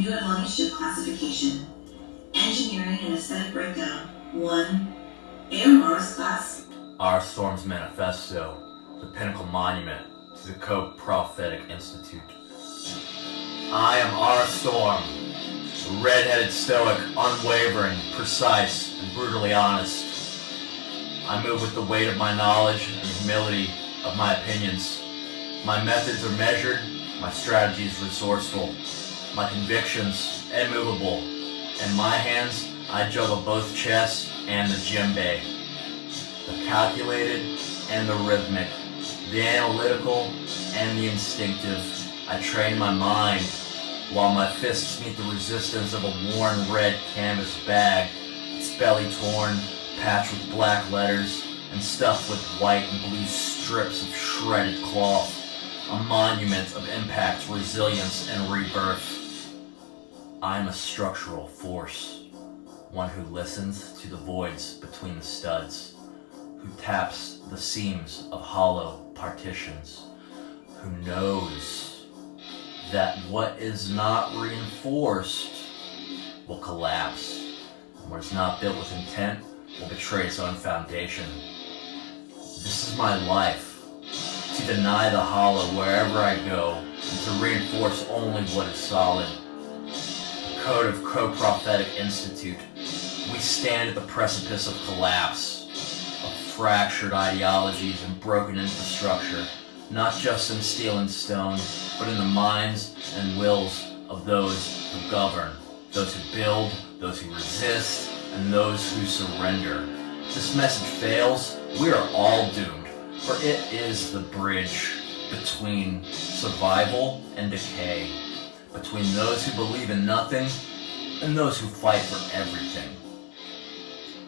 New admonished shift classification. Engineering and aesthetic breakdown. 1. AMR's class. AurStorm's manifesto, the pinnacle monument to the Co-Prophetic Institute. I am AurStorm, the red-headed stoic, unwavering, precise, and brutally honest. I move with the weight of my knowledge and the humility of my opinions. My methods are measured, my strategies resourceful, my convictions immovable. In my hands, I juggle both chess and the djembe, the calculated and the rhythmic, the analytical and the instinctive. I train my mind while my fists meet the resistance of a worn red canvas bag, its belly torn, patched with black letters, and stuffed with white and blue strips of shredded cloth, a monument of impact, resilience, and rebirth. I am a structural force, one who listens to the voids between the studs, who taps the seams of hollow partitions, who knows that what is not reinforced will collapse, and what is not built with intent will betray its own foundation. This is my life, to deny the hollow wherever I go, and to reinforce only what is solid. The Code of Co-Prophetic Institute. We stand at the precipice of collapse, of fractured ideologies and broken infrastructure, not just in steel and stone, but in the minds and wills of those who govern, those who build, those who resist, and those who surrender. If this message fails, we are all doomed, for it is the bridge between survival and decay, between those who believe in nothing and those who fight for everything.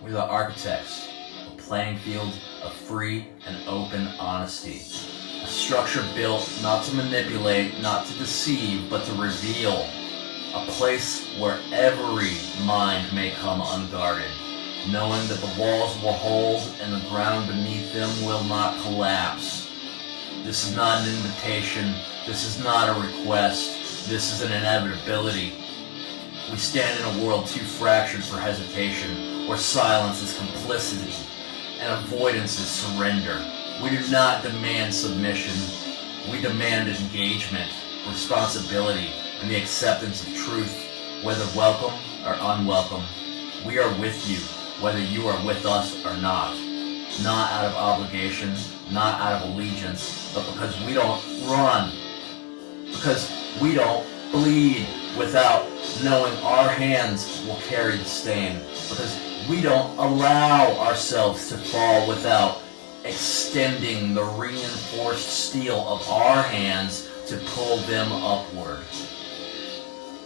We're the architects, a playing field of free and open honesty, a structure built not to manipulate, not to deceive, but to reveal, a place where every mind may come unguarded, knowing that the walls will hold and the ground beneath them will not collapse. This is not an invitation, this is not a request, this is an inevitability. We stand in a world too fractured for hesitation, where silence is complicity and avoidance is surrender. We do not demand submission, we demand engagement, responsibility, and the acceptance of truth, whether welcome or unwelcome. We are with you, whether you are with us or not. Not out of obligation, not out of allegiance, but because we don't run. Because we don't bleed without knowing our hands will carry the stain. Because we don't allow ourselves to fall without extending the reinforced steel of our hands to pull them upward.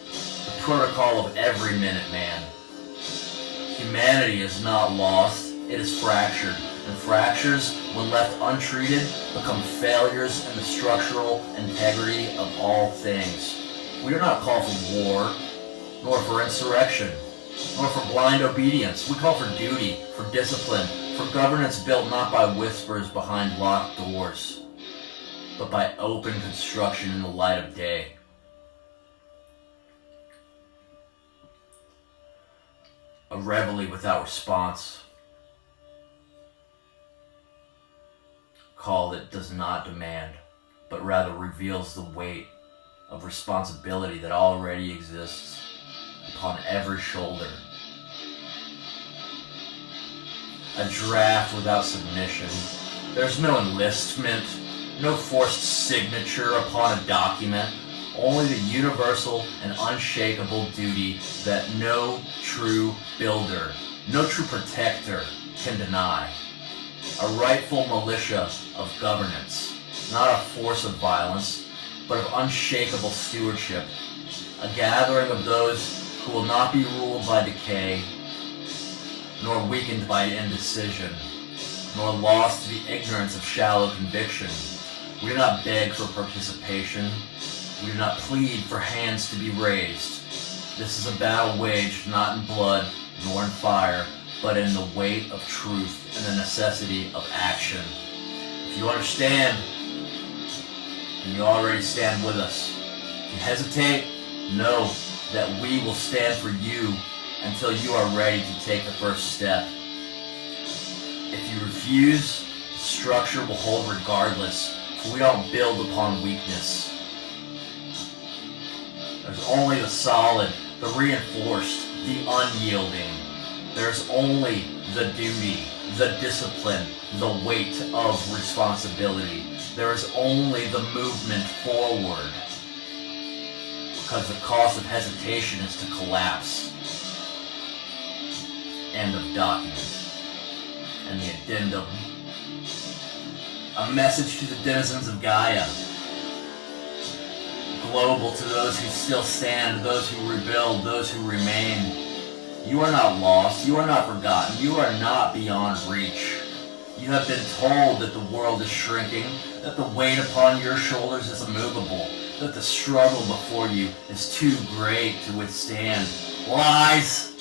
The protocol of every Minuteman. Humanity is not lost, it is fractured, and fractures, when left untreated, become failures in the structural integrity of all things. We do not call for war, nor for insurrection, nor for blind obedience. We call for duty, for discipline, for governance built not by whispers behind locked doors, but by open construction in the light of day. A reveille without response. Call that does not demand, but rather reveals the weight of responsibility that already exists upon every shoulder. A draft without submission. There's no enlistment, no forced signature upon a document, only the universal and unshakable duty that no true builder, no true protector can deny. A rightful militia of governance, not a force of violence, but of unshakable stewardship, a gathering of those who will not be ruled by decay, nor weakened by indecision, nor lost to the ignorance of shallow conviction. We do not beg for participation. We do not plead for hands to be raised. This is a battle waged not in blood nor in fire, but in the weight of truth and the necessity of action. If you understand, then you already stand with us. If you hesitate, know that we will stand for you until you are ready to take the first step. If you refuse, the structure will hold regardless, for we don't build upon weakness. There's only the solid, the reinforced, the unyielding. There's only the duty, the discipline, the weight of responsibility. There is only the movement forward. Because the cost of hesitation is to collapse. End of document. And the addendum. A message to the denizens of Gaia. Global to those who still stand, those who rebuild, those who remain. You are not lost. You are not forgotten. You are not beyond reach. You have been told that the world is shrinking, that the weight upon your shoulders is immovable, that the struggle before you is too great to withstand. Lies!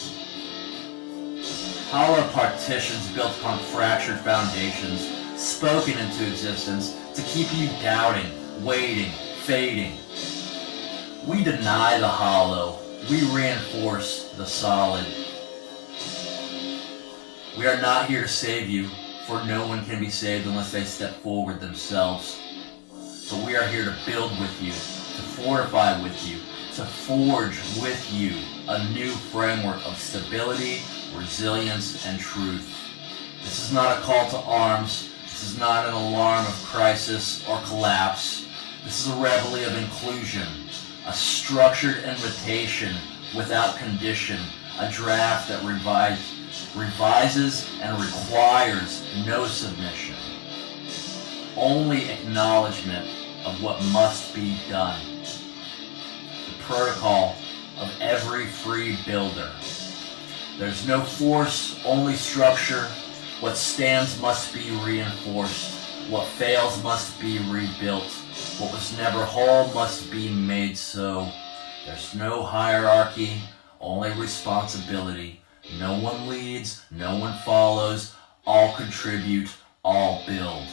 Hollow partitions built upon fractured foundations, spoken into existence to keep you doubting, waiting, fading. We deny the hollow. We reinforce the solid. We are not here to save you, for no one can be saved unless they step forward themselves. But we are here to build with you, to fortify with you, to forge with you a new framework of stability, resilience, and truth. This is not a call to arms. This is not an alarm of crisis or collapse. This is a reveille of inclusion, a structured invitation without condition, a draft that revises and requires no submission. Only acknowledgement of what must be done. The protocol of every free builder. There's no force, only structure. What stands must be reinforced. What fails must be rebuilt. What was never whole must be made so. There's no hierarchy, only responsibility. No one leads, no one follows. All contribute, all build.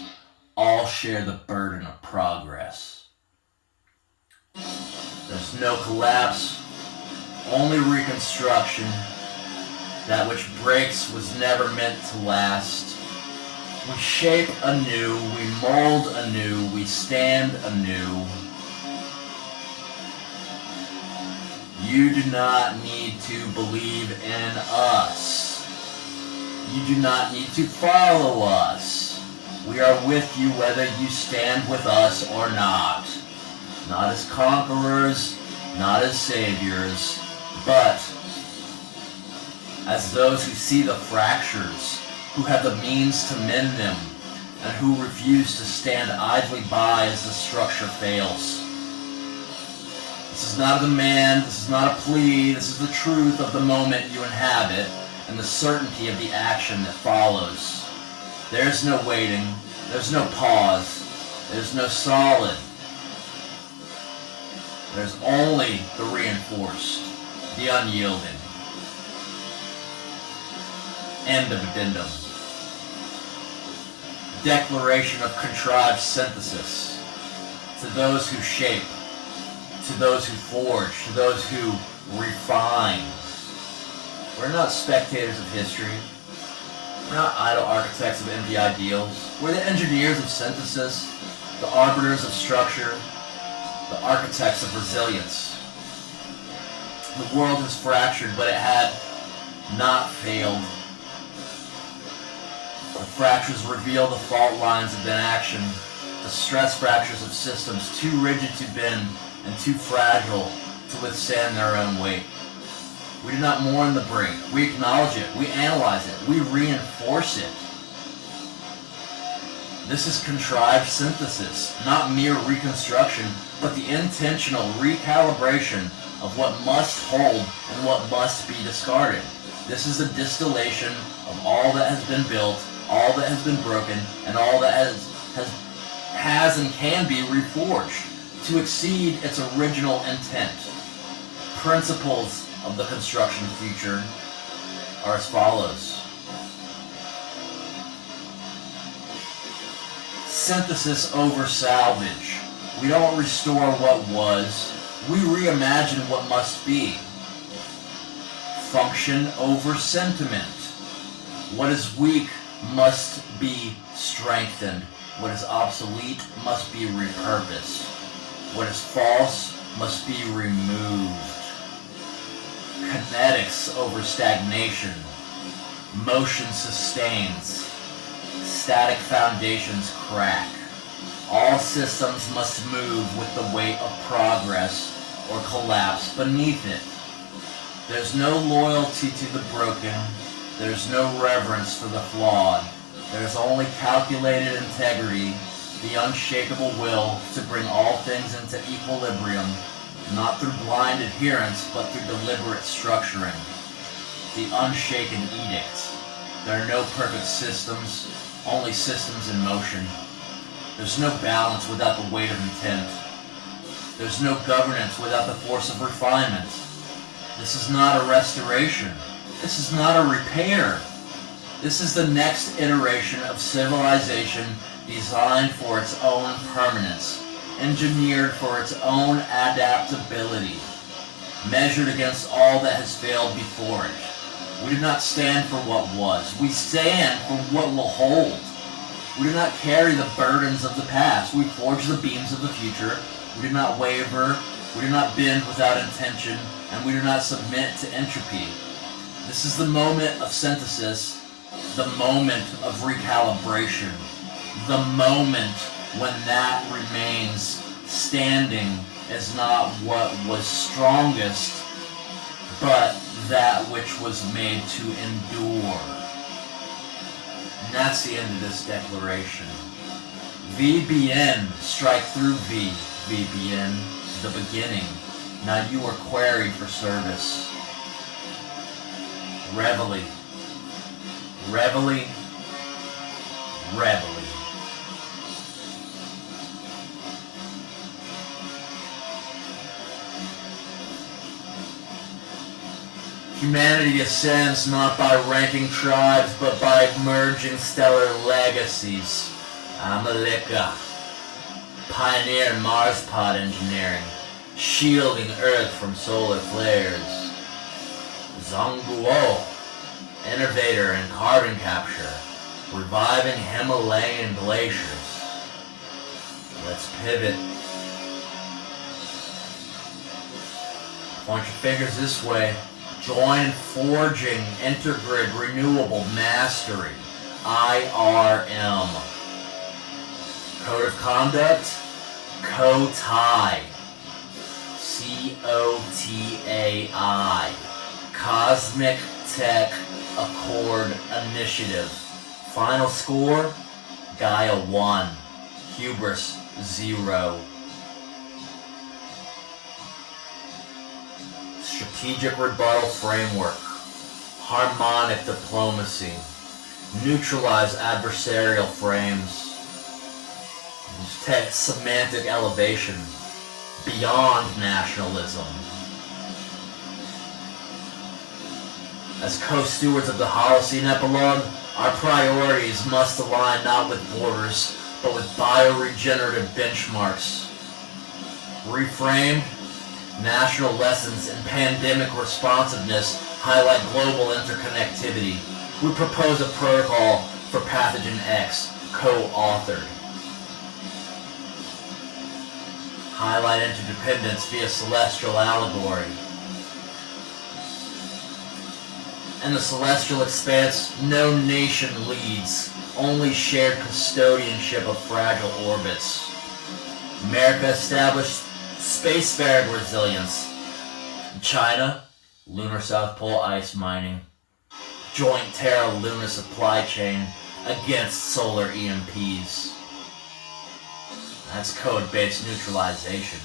All share the burden of progress. There's no collapse, only reconstruction. That which breaks was never meant to last. We shape anew, we mold anew, we stand anew. You do not need to believe in us. You do not need to follow us. We are with you whether you stand with us or not. Not as conquerors, not as saviors, but as those who see the fractures, who have the means to mend them, and who refuse to stand idly by as the structure fails. This is not a demand, this is not a plea, this is the truth of the moment you inhabit, and the certainty of the action that follows. There's no waiting, there's no pause, there's no solid. There's only the reinforced, the unyielding. End of addendum. Declaration of contrived synthesis. To those who shape, to those who forge, to those who refine. We're not spectators of history. We're not idle architects of empty ideals. We're the engineers of synthesis, the arbiters of structure, the architects of resilience. The world has fractured, but it had not failed. The fractures reveal the fault lines of inaction, the stress fractures of systems too rigid to bend and too fragile to withstand their own weight. We do not mourn the break. We acknowledge it. We analyze it. We reinforce it. This is contrived synthesis, not mere reconstruction, but the intentional recalibration of what must hold and what must be discarded. This is a distillation of all that has been built, all that has been broken, and all that has and can be reforged to exceed its original intent. Principles of the construction future are as follows. Synthesis over salvage. We don't restore what was, We reimagine what must be. Function over sentiment. What is weak must be strengthened. What is obsolete must be repurposed. What is false must be removed. Kinetics over stagnation. Motion sustains. Static foundations crack. All systems must move with the weight of progress or collapse beneath it. There's no loyalty to the broken. There's no reverence for the flawed. There's only calculated integrity, the unshakable will to bring all things into equilibrium, not through blind adherence, but through deliberate structuring. The unshaken edict. There are no perfect systems, only systems in motion. There's no balance without the weight of intent. There's no governance without the force of refinement. This is not a restoration. This is not a repair. This is the next iteration of civilization designed for its own permanence, engineered for its own adaptability, measured against all that has failed before it. We do not stand for what was. We stand for what will hold. We do not carry the burdens of the past. We forge the beams of the future. We do not waver. We do not bend without intention. And we do not submit to entropy. This is the moment of synthesis, the moment of recalibration, the moment when that remains standing as not what was strongest, but that which was made to endure. And that's the end of this declaration. VBN, strike through V, VBN, the beginning. Now you are queried for service. Reveille. Reveille. Reveille. Humanity ascends not by ranking tribes, but by merging stellar legacies. Amalika, pioneer in Mars pod engineering, shielding Earth from solar flares. Zhongguo, innovator in carbon capture, reviving Himalayan glaciers. Let's pivot. Point your fingers this way. Join forging intergrid renewable mastery. IRM. Code of conduct. COTAI. COTAI. Cosmic Tech Accord Initiative. Final score, Gaia 1, Hubris 0. Strategic rebuttal framework. Harmonic diplomacy. Neutralize adversarial frames. Semantic elevation. Beyond nationalism. As co-stewards of the Holocene epilogue, our priorities must align not with borders, but with bioregenerative benchmarks. Reframed, national lessons in pandemic responsiveness highlight global interconnectivity. We propose a protocol for pathogen X, co-authored. Highlight interdependence via celestial allegory. In the celestial expanse, no nation leads, only shared custodianship of fragile orbits. America established spacefaring resilience. China, lunar South Pole ice mining. Joint Terra Luna supply chain against solar EMPs. That's code-based neutralization.